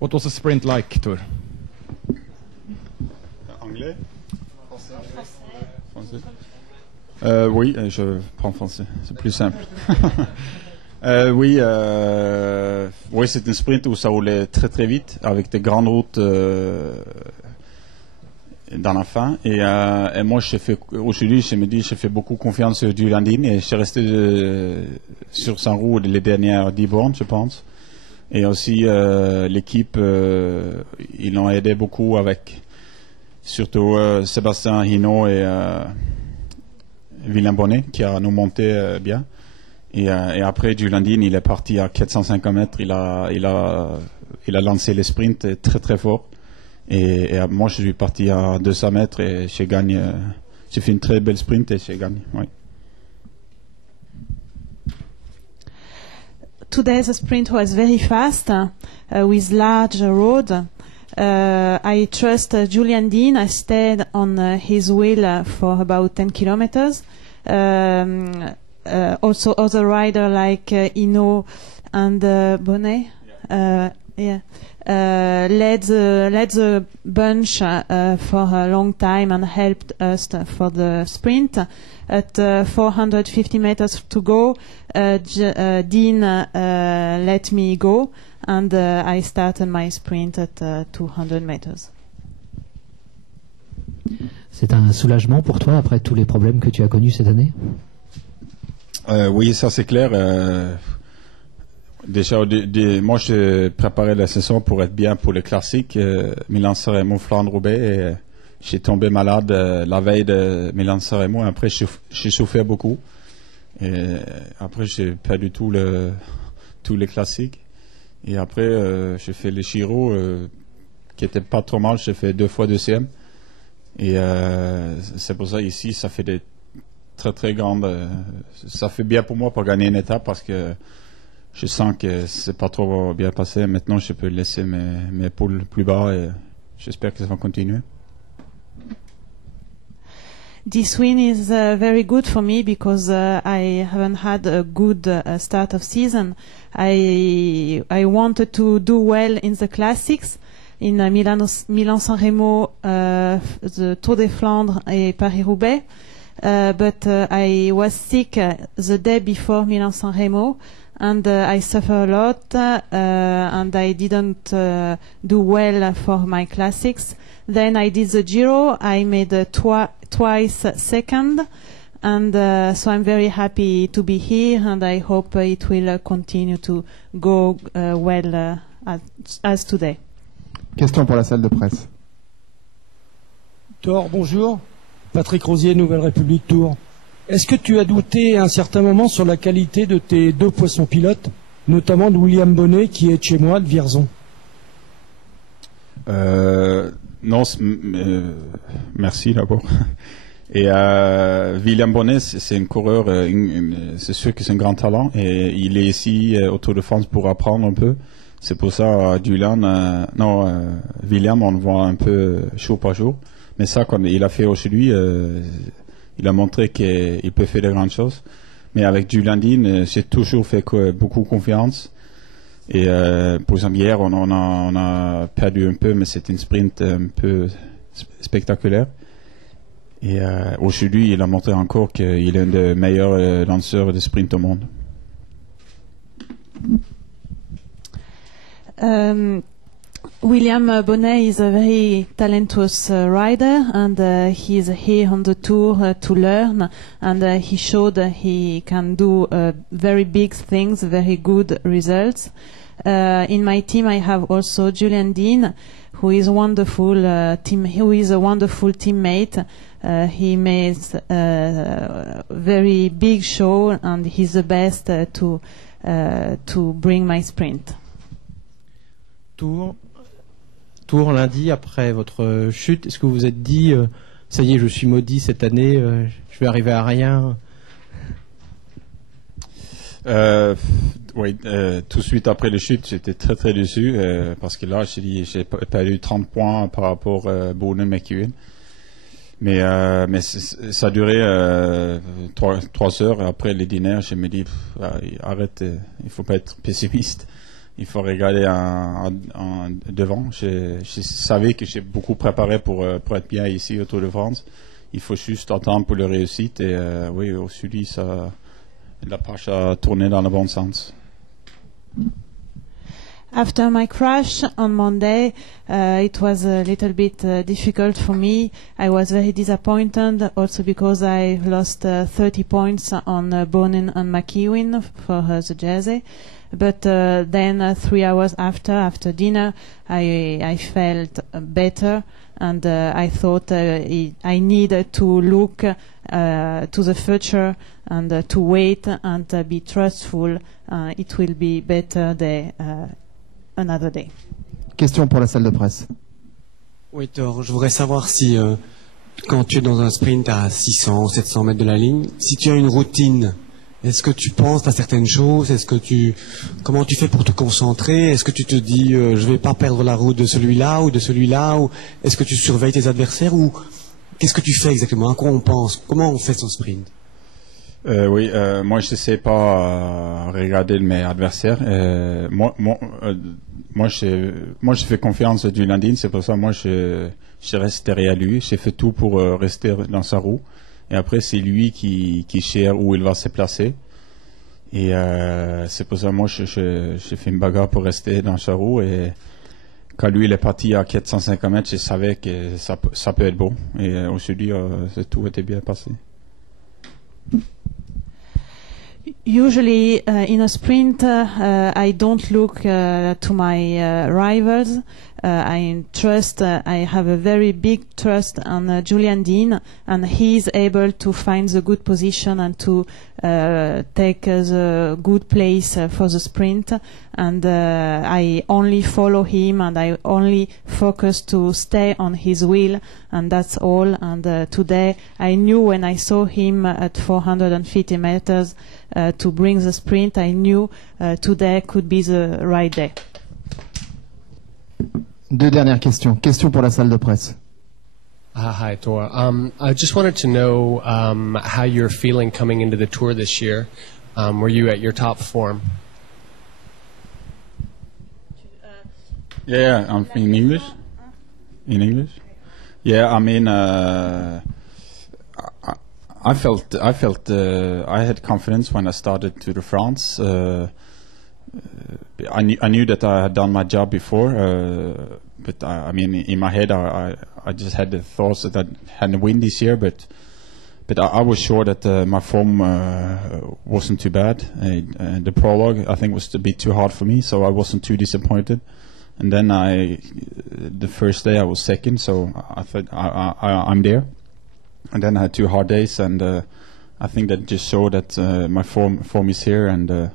What was the sprint like, Tour? Anglais? Français. Oui, je prends français, c'est plus simple. Oui, c'est une sprint où ça roulait très très vite, avec des grandes routes dans la fin. Et moi, aujourd'hui, je me dis, j'ai fait beaucoup confiance sur Julian Dean et je suis resté sur sa roue les dernières 10 bornes, je pense. Et aussi, l'équipe, ils l'ont aidé beaucoup avec, surtout Sébastien Hinault et Willem Bonnet, qui a nous monté bien. Et après, Julian Dean, il est parti à 450 mètres, il a lancé les sprints très très fort. Et moi, je suis parti à 200 mètres et j'ai gagné. J'ai fait une très belle sprint et j'ai gagné. Oui. Today's sprint was very fast with large road. I trust Julian Dean. I stayed on his wheel for about 10 kilometers. Also, other rider like Hinault and Bonnet. Led the bunch for a long time and helped us for the sprint. At 450 meters to go, Dean let me go, and I started my sprint at 200 meters. C'est un soulagement pour toi après tous les problèmes que tu as connus cette année? Oui, ça c'est clair. Déjà, moi, j'ai préparé la saison pour être bien pour les classiques, Milan-San Remo, Flandre-Roubaix. Et j'ai tombé malade la veille de Milan-San Remo. Après, j'ai souffert beaucoup. Et après, j'ai perdu tous les classiques. Et après, j'ai fait les Giro, qui n'étaient pas trop mal. J'ai fait 2 fois deuxième. Et c'est pour ça ici, ça fait des très très grandes. Ça fait bien pour moi pour gagner une étape parce que je sens que c'est pas trop bien passé. Maintenant, je peux laisser mes épaules plus bas et j'espère que ça va continuer. This win is very good for me because I haven't had a good start of season. I wanted to do well in the classics, in Milan-San Remo, the Tour des Flandres et Paris-Roubaix. But I was sick the day before Milan-San Remo. And I suffer a lot, and I didn't do well for my classics. Then I did the Giro. I made twice second, and so I'm very happy to be here, and I hope it will continue to go well as today. Question pour la salle de presse. Thor, bonjour. Patrick Rosier, Nouvelle République Tours. Est-ce que tu as douté à un certain moment sur la qualité de tes 2 poissons pilotes, notamment de William Bonnet qui est de chez moi, de Vierzon? Non, merci d'abord. Et William Bonnet, c'est un coureur, c'est sûr que c'est un grand talent et il est ici au Tour de France pour apprendre un peu. C'est pour ça, William, on le voit un peu jour par jour. Mais ça, comme il a fait aujourd'hui, il a montré qu'il peut faire de grandes choses. Mais avec Julian Dean, j'ai toujours fait beaucoup confiance. Et pour exemple, hier, on a perdu un peu, mais c'était une sprint un peu spectaculaire. Et aujourd'hui, il a montré encore qu'il est un des meilleurs lanceurs de sprint au monde. William Bonnet is a very talentless rider, and he's here on the tour to learn, and he showed he can do very big things, very good results. In my team, I have also Julian Dean, who is a wonderful teammate. He makes a very big show, and he's the best to bring my sprint. Tour lundi après votre chute, est-ce que vous vous êtes dit ça y est, je suis maudit cette année, je vais arriver à rien? Oui, tout de suite après la chute, j'étais très très déçu parce que là, j'ai perdu 30 points par rapport à Boonen McEwen. Mais ça a duré 3 heures. Après le dîner, je me dis arrête, il faut pas être pessimiste. il faut regarder en devant. Je savais que j'ai beaucoup préparé pour être bien ici au Tour de France. Il faut juste attendre pour le réussite. Et oui, aujourd'hui, la page a tourné dans le bon sens. After my crash on Monday, it was a little bit difficult for me. I was very disappointed also because I lost 30 points on Bonin and McEwen for the jersey. But then 3 hours after dinner, I felt better, and I thought I needed to look to the future and to wait and be trustful. It will be better another day. Question pour la salle de presse. Oui, Thor, je voudrais savoir si, quand tu es dans un sprint à 600 ou 700 mètres de la ligne, si tu as une routine, est-ce que tu penses à certaines choses? Comment tu fais pour te concentrer? Est-ce que tu te dis, je vais pas perdre la route de celui-là ou de celui-là? Ou est-ce que tu surveilles tes adversaires? Ou qu'est-ce que tu fais exactement? À quoi on pense? Comment on fait son sprint? Oui, moi je sais pas regarder mes adversaires. Moi je fais confiance du Landin, c'est pour ça moi je reste derrière lui. J'ai fait tout pour rester dans sa roue. Et après c'est lui qui cherche où il va se placer. Et c'est pour ça moi je fais une bagarre pour rester dans sa roue. Et quand lui il est parti à 450 mètres, je savais que ça peut être bon. Et aujourd'hui tout était bien passé. Usually in a sprint I don't look to my rivals. I have a very big trust on Julian Dean, and he's able to find the good position and to take the good place for the sprint. And I only follow him, and I only focus to stay on his wheel, and that's all. And today I knew when I saw him at 450 meters to bring the sprint, I knew today could be the right day. Deux dernières questions. Question pour la salle de presse. Hi, Thor. I just wanted to know how you're feeling coming into the Tour this year. Were you at your top form? Yeah, I'm in English. In English. Yeah, I mean, I felt I had confidence when I started Tour de France. I knew that I had done my job before, but I mean, in my head, I just had the thoughts that I hadn't win this year, but I was sure that my form wasn't too bad. The prologue, I think, was a bit too hard for me, so I wasn't too disappointed. And then the first day I was second, so I thought I'm there. And then I had 2 hard days, and I think that just showed that my form is here, and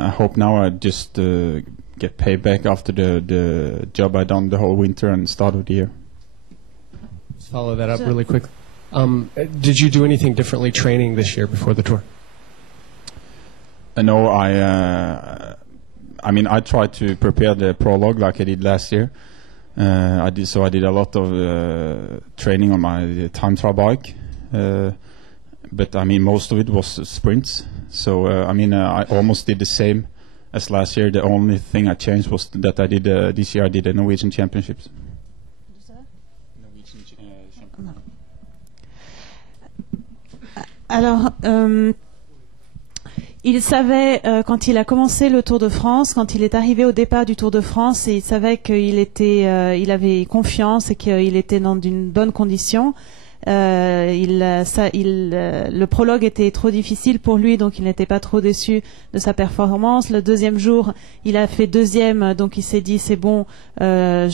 I hope now I just get paid back after the job I done the whole winter and start of the year. Let's follow that up really quick. Did you do anything differently training this year before the Tour? No, I mean, I tried to prepare the prologue like I did last year. I did a lot of training on my time trial bike, but I mean most of it was sprints. So I mean I almost did the same as last year. The only thing I changed was that I did this year I did the Norwegian Championships. Alors, il savait quand il a commencé le Tour de France, quand il est arrivé au départ du Tour de France, et il savait qu'il avait confiance et qu'il était dans une bonne condition. Le prologue était trop difficile pour lui, donc il n'était pas trop déçu de sa performance. Le deuxième jour, il a fait deuxième, donc il s'est dit c'est bon, ça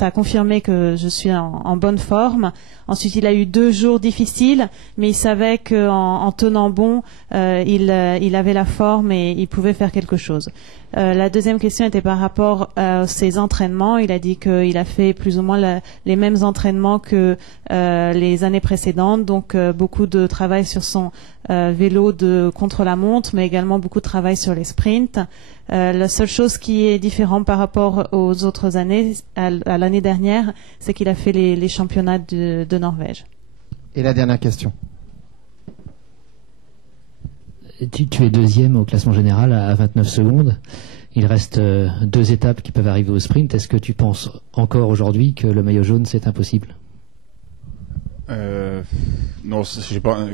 a confirmé que je suis en bonne forme. Ensuite, il a eu 2 jours difficiles, mais il savait qu'en tenant bon, il avait la forme et il pouvait faire quelque chose. La deuxième question était par rapport à ses entraînements. Il a dit qu'il a fait plus ou moins les mêmes entraînements que les années précédentes, donc beaucoup de travail sur son vélo de contre-la-montre, mais également beaucoup de travail sur les sprints. La seule chose qui est différente par rapport aux autres années, à l'année dernière, c'est qu'il a fait les championnats de Norvège. Et la dernière question. Tu es deuxième au classement général à 29 secondes. Il reste 2 étapes qui peuvent arriver au sprint. Est-ce que tu penses encore aujourd'hui que le maillot jaune, c'est impossible? Non, je pense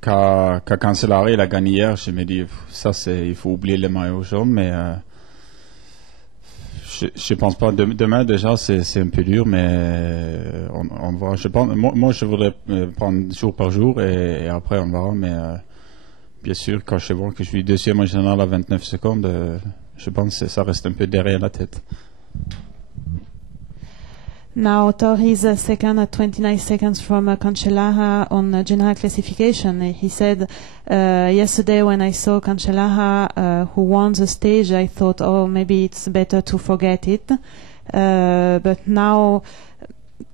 qu'à Cancellara, il a gagné hier. Je me dis, ça, il faut oublier le maillot jaune, mais je pense pas. Demain, déjà, c'est un peu dur, mais on verra. Je pense, moi, je voudrais prendre jour par jour et après, on verra, mais bien sûr, quand je vois que je suis deuxième en général à 29 secondes, je pense que ça reste un peu derrière la tête. Now Thor is second at 29 seconds from Cancellara on general classification. He said, yesterday when I saw Cancellara who won the stage, I thought, oh, maybe it's better to forget it. But now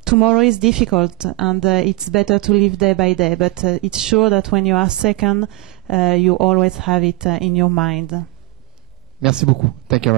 tomorrow is difficult and it's better to live day by day. But it's sure that when you are second, you always have it in your mind. Merci beaucoup. Thank you very much.